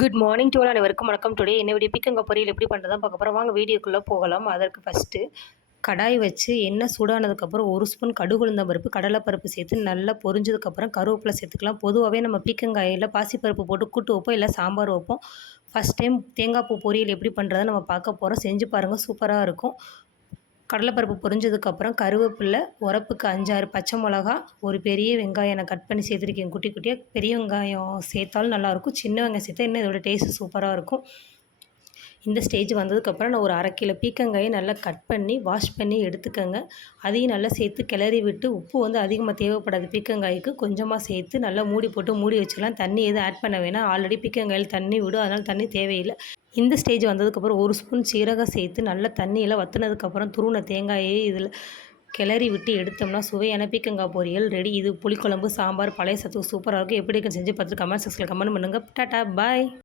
Good morning to all அனைவருக்கும் வணக்கம். Today என்ன வீடியோ பீக்கங்காய் பொரியல் எப்படி பண்ணுறதா பார்க்க போகிறோம். வாங்க வீடியோக்குள்ளே போகலாம். அதற்கு ஃபஸ்ட்டு கடாய் வச்சு எண்ணெய் சூடானதுக்கப்புறம் 1 ஸ்பூன் கடுகு உளுந்தம் பருப்பு கடலைப்பருப்பு சேர்த்து நல்லா பொரிஞ்சதுக்கப்புறம் கருவேப்பிலை சேர்த்துக்கலாம். பொதுவாகவே நம்ம பீக்கங்காயில் பாசிப்பருப்பு போட்டு கூட்டு வைப்போம், இல்லை சாம்பார் வைப்போம். ஃபஸ்ட் டைம் தேங்காய் பூ பொரியல் எப்படி பண்ணுறதை நம்ம பார்க்க போகிறோம். செஞ்சு பாருங்கள், சூப்பராக இருக்கும். கடலைப்பருப்பு பொரிஞ்சதுக்கப்புறம் கருவேப்பிலை, உரப்புக்கு 5, 6 பச்சை மிளகா, ஒரு பெரிய வெங்காயம் நான் கட் பண்ணி சேர்த்துருக்கேன் குட்டி குட்டியாக. பெரிய வெங்காயம் சேர்த்தாலும் நல்லாயிருக்கும், சின்ன வெங்காயம் சேர்த்தா இன்னும் இதோட டேஸ்ட்டு சூப்பராக இருக்கும். இந்த ஸ்டேஜ் வந்ததுக்கப்புறம் நான் ஒரு 1/2 கிலோ பீக்கங்காயை நல்லா கட் பண்ணி வாஷ் பண்ணி எடுத்துக்கோங்க. அதையும் நல்லா சேர்த்து கிளறி விட்டு, உப்பு வந்து அதிகமாக தேவைப்படாது பீக்கங்காய்க்கு, கொஞ்சமாக சேர்த்து நல்லா மூடி போட்டு மூடி வச்சுக்கலாம். தண்ணி எதுவும் ஆட் பண்ண வேணாம், ஆல்ரெடி பீக்கங்காயில் தண்ணி விடும், அதனால் தண்ணி தேவையில்லை. இந்த ஸ்டேஜ் வந்ததுக்கப்புறம் 1 ஸ்பூன் சீரகம் சேர்த்து நல்லா தண்ணியெல்லாம் வற்றினதுக்கப்புறம் துருவின தேங்காயை இதில் கிளறி விட்டு எடுத்தோம்னா சுவையான பீக்கங்காய் பொரியல் ரெடி. இது புளிக்குழம்பு, சாம்பார், பழைய சத்துக்கு சூப்பராக இருக்கும். எப்படி இருக்குன்னு செஞ்சு பார்த்துட்டு கமெண்ட் செக்ஷனில் கமெண்ட் பண்ணுங்கள். டாட்டா பாய்.